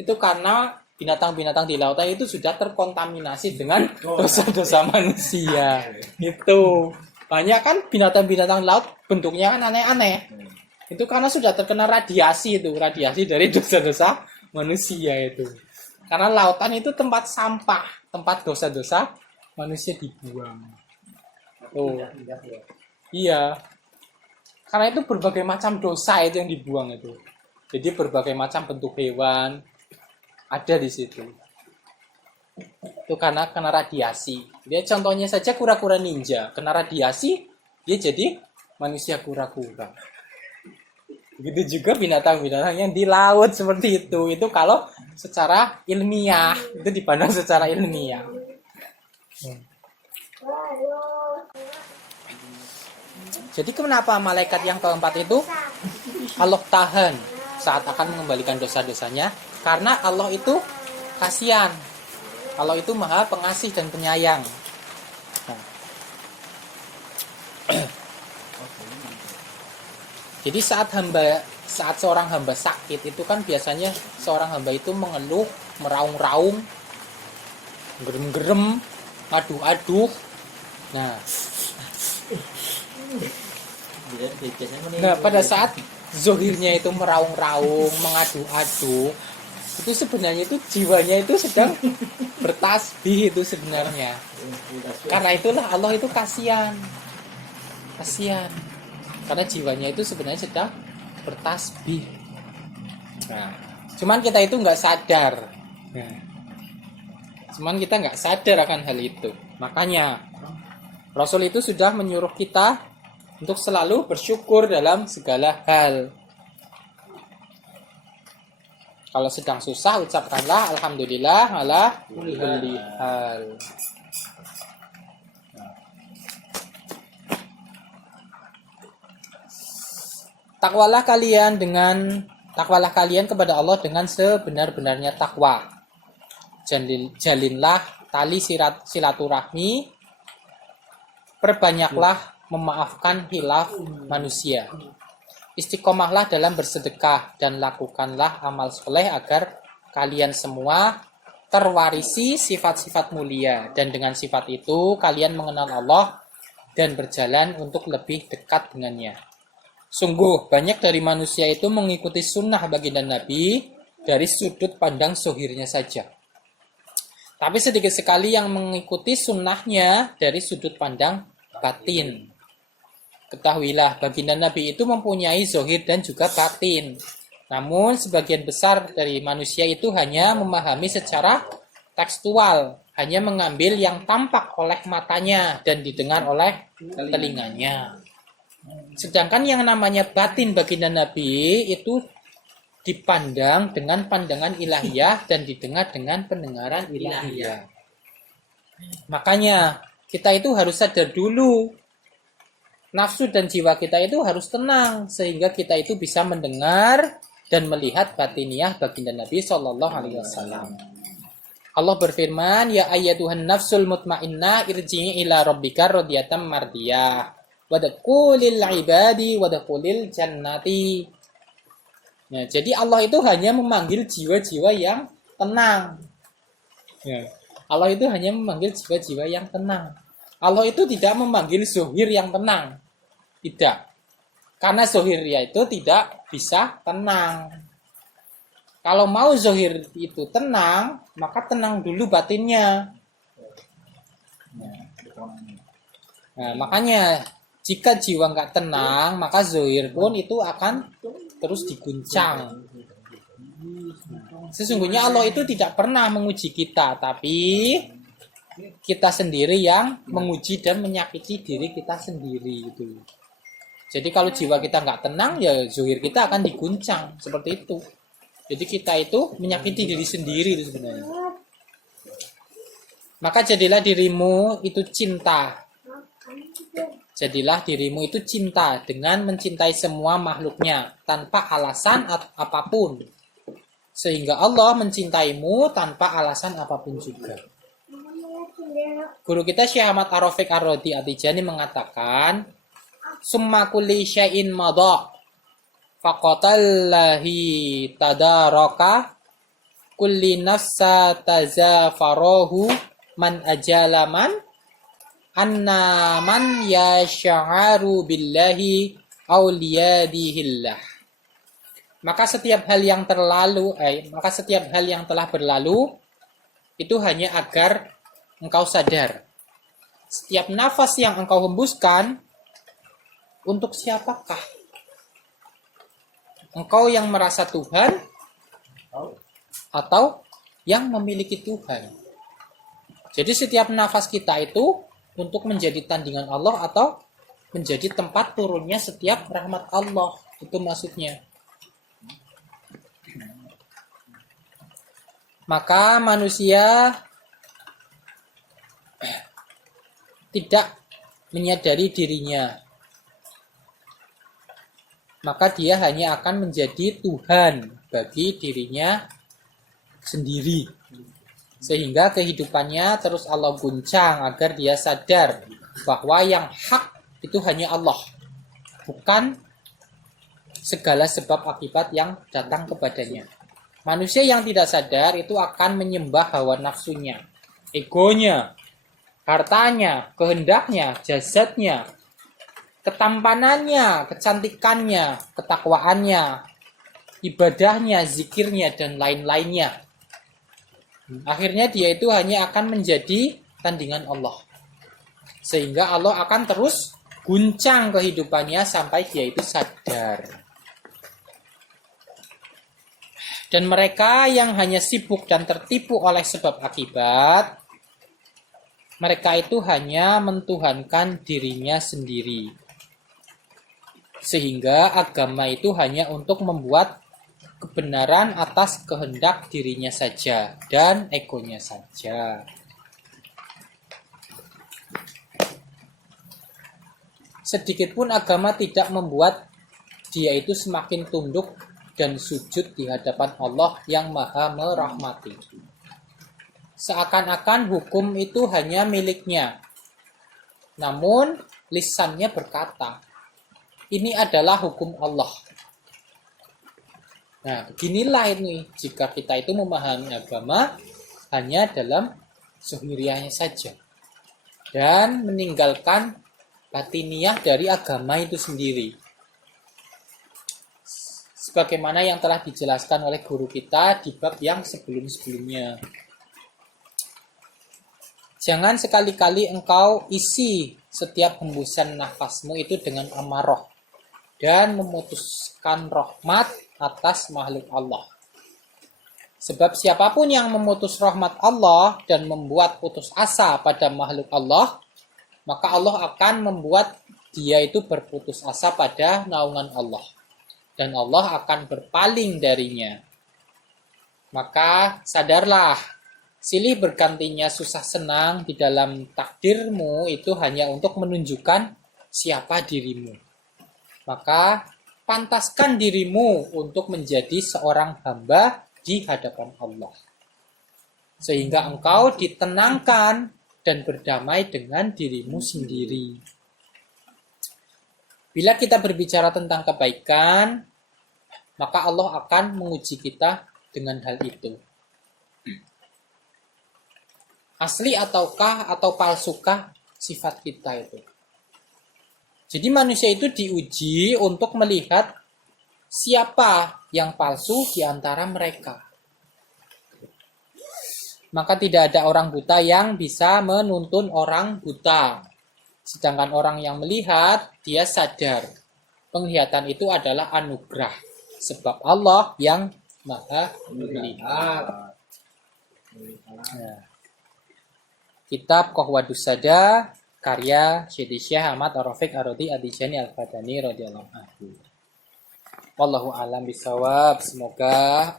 Itu karena binatang-binatang di lautan itu sudah terkontaminasi dengan dosa-dosa manusia. Itu. Banyak kan binatang-binatang laut bentuknya kan aneh-aneh. Itu karena sudah terkena radiasi dari dosa-dosa manusia itu. Karena lautan itu tempat sampah, tempat dosa-dosa manusia dibuang. Tuh. Iya. Karena itu berbagai macam dosa itu yang dibuang itu. Jadi berbagai macam bentuk hewan ada di situ. Itu karena kena radiasi. Dia contohnya saja kura-kura ninja, kena radiasi dia jadi manusia kura-kura. Begitu juga binatang-binatang yang di laut seperti itu. Itu kalau secara ilmiah, itu dipandang secara ilmiah. Jadi kenapa malaikat yang keempat itu Allah tahan saat akan mengembalikan dosa-dosanya? Karena Allah itu kasihan. Allah itu maha pengasih dan penyayang. Jadi saat seorang hamba sakit itu kan biasanya seorang hamba itu mengeluh, meraung-raung, gerem-gerem, aduh-aduh. Nah, pada saat zohirnya itu meraung-raung, mengadu-adu, itu sebenarnya itu jiwanya itu sedang bertasbih itu sebenarnya. Karena itulah Allah itu kasihan. Karena jiwanya itu sebenarnya sedang bertasbih. Nah, cuman kita itu nggak sadar. Cuman kita nggak sadar akan hal itu. Makanya Rasul itu sudah menyuruh kita untuk selalu bersyukur dalam segala hal. Kalau sedang susah, ucapkanlah alhamdulillah ala kulli hal. Takwalah kalian kepada Allah dengan sebenar-benarnya takwa. Jalinlah tali silaturahmi. Perbanyaklah memaafkan hilaf manusia. Istiqomahlah dalam bersedekah dan lakukanlah amal soleh agar kalian semua terwarisi sifat-sifat mulia, dan dengan sifat itu kalian mengenal Allah dan berjalan untuk lebih dekat dengannya. Sungguh banyak dari manusia itu mengikuti sunnah baginda Nabi dari sudut pandang zohirnya saja. Tapi sedikit sekali yang mengikuti sunnahnya dari sudut pandang batin. Ketahuilah, baginda Nabi itu mempunyai zohir dan juga batin. Namun sebagian besar dari manusia itu hanya memahami secara tekstual, hanya mengambil yang tampak oleh matanya dan didengar oleh telinganya. Sedangkan yang namanya batin baginda Nabi itu dipandang dengan pandangan ilahiyah dan didengar dengan pendengaran ilahiyah. Makanya kita itu harus sadar dulu. Nafsu dan jiwa kita itu harus tenang sehingga kita itu bisa mendengar dan melihat batiniah baginda Nabi Shallallahu Alaihi Wasallam. Allah berfirman, Ya ayyatuhan nafsul mutmainnah irji'i ila rabbika radiyatan mardiyah wadkhulil ibadi wadkhulil jannati. Nah, jadi Allah itu hanya memanggil jiwa-jiwa yang tenang. Ya. Allah itu hanya memanggil jiwa-jiwa yang tenang. Allah itu tidak memanggil zuhir yang tenang. Tidak. Karena zuhirnya itu tidak bisa tenang. Kalau mau zuhir itu tenang, maka tenang dulu batinnya. Nah, makanya jika jiwa nggak tenang, maka zuhir pun itu akan terus diguncang. Sesungguhnya Allah itu tidak pernah menguji kita, tapi kita sendiri yang menguji dan menyakiti diri kita sendiri itu. Jadi kalau jiwa kita nggak tenang, ya zuhir kita akan diguncang seperti itu. Jadi kita itu menyakiti diri sendiri itu sebenarnya. Maka jadilah dirimu itu cinta. Jadilah dirimu itu cinta dengan mencintai semua makhluknya tanpa alasan apapun. Sehingga Allah mencintaimu tanpa alasan apapun juga. Guru kita Syekh Ahmad Ar-Rafiq Ar-Radi At-Tijani mengatakan, summa kulli syai'in madha faqatallahi tadaraka kulli nafsa tazafarahu man ajalaman anna man yash'aru billahi awliyadihillah. Maka setiap hal yang telah berlalu itu hanya agar engkau sadar. Setiap nafas yang engkau hembuskan, untuk siapakah? Engkau yang merasa Tuhan atau yang memiliki Tuhan? Jadi setiap nafas kita itu untuk menjadi tandingan Allah atau menjadi tempat turunnya setiap rahmat Allah. Itu maksudnya. Maka manusia tidak menyadari dirinya. Maka dia hanya akan menjadi Tuhan bagi dirinya sendiri. Sehingga kehidupannya terus Allah guncang agar dia sadar bahwa yang hak itu hanya Allah. Bukan segala sebab akibat yang datang kepadanya. Manusia yang tidak sadar itu akan menyembah hawa nafsunya, egonya, hartanya, kehendaknya, jasadnya, ketampanannya, kecantikannya, ketakwaannya, ibadahnya, zikirnya, dan lain-lainnya. Akhirnya dia itu hanya akan menjadi tandingan Allah. Sehingga Allah akan terus guncang kehidupannya sampai dia itu sadar. Dan mereka yang hanya sibuk dan tertipu oleh sebab akibat, mereka itu hanya mentuhankan dirinya sendiri. Sehingga agama itu hanya untuk membuat kebenaran atas kehendak dirinya saja dan egonya saja. Sedikitpun agama tidak membuat dia itu semakin tunduk dan sujud di hadapan Allah yang Maha Merahmati. Seakan-akan hukum itu hanya miliknya. Namun lisannya berkata, ini adalah hukum Allah. Nah, beginilah ini jika kita itu memahami agama hanya dalam zuhiriyahnya saja. Dan meninggalkan batiniah dari agama itu sendiri. Sebagaimana yang telah dijelaskan oleh guru kita di bab yang sebelum-sebelumnya. Jangan sekali-kali engkau isi setiap hembusan nafasmu itu dengan amarah dan memutuskan rahmat atas makhluk Allah. Sebab siapapun yang memutus rahmat Allah dan membuat putus asa pada makhluk Allah, maka Allah akan membuat dia itu berputus asa pada naungan Allah. Dan Allah akan berpaling darinya. Maka sadarlah, silih bergantinya susah senang di dalam takdirmu itu hanya untuk menunjukkan siapa dirimu. Maka pantaskan dirimu untuk menjadi seorang hamba di hadapan Allah. Sehingga engkau ditenangkan dan berdamai dengan dirimu sendiri. Bila kita berbicara tentang kebaikan, maka Allah akan menguji kita dengan hal itu. Asli ataukah atau palsukah sifat kita itu? Jadi manusia itu diuji untuk melihat siapa yang palsu di antara mereka. Maka tidak ada orang buta yang bisa menuntun orang buta. Sedangkan orang yang melihat, dia sadar. Penglihatan itu adalah anugerah. Sebab Allah yang maha melihat. Nah. Kitab Qahwadus Sada, karya Syedi Syekh Ahmad Ar-Rafiq Ar-Radi Adijani Al-Fadani radhiyallahu anhu. Wallahu a'lam bishawab. Semoga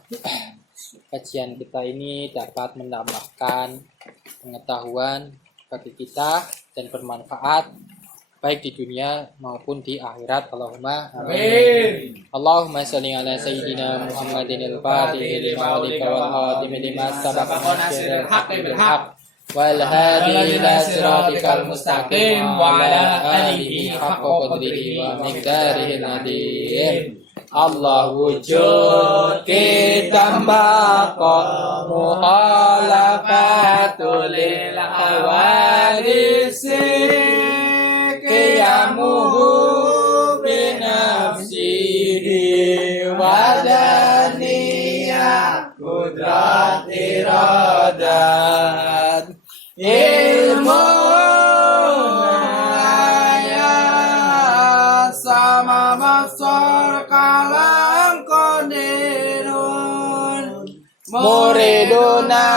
kajian kita ini dapat menambahkan pengetahuan bagi kita dan bermanfaat baik di dunia maupun di akhirat. Allahumma amin. Allahumma shalli ala sayyidina Muhammadin al-Fatih lima ulika wal khatimi lima sabaqa nasyiril haqqi bil haqq wal hadi ila siratikal mustaqim wa ala alihi haqqa qadrihi wa miqdarihi al-azim. Allah wujud ditambah kok mukhalafatul lil hawadisi qiyamuhu binafsihi wadaniyah kudrat iradat ilmu ayat sama maksor kalam kodirun muriduna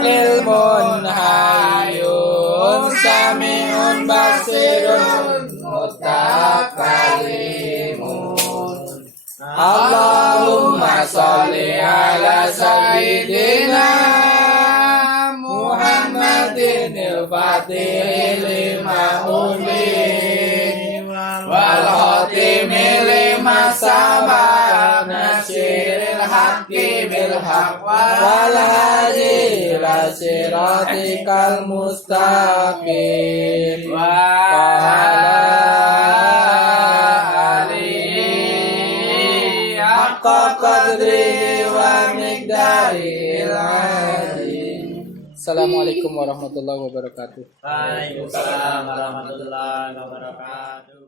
ilmun hayun sami'un basirun mutakalimun. Allahumma sholli ala sayyidina Muhammadin al-Fatih lima uli wal khatimi lima sabaq nasyiril haqqi bil haqq wal hadi ila siratikal mustaqim wa ala alihi haqqa qadri wa miqdaril azim. Assalamualaikum warahmatullahi wabarakatuh. Waalaikumsalam warahmatullahi wabarakatuh.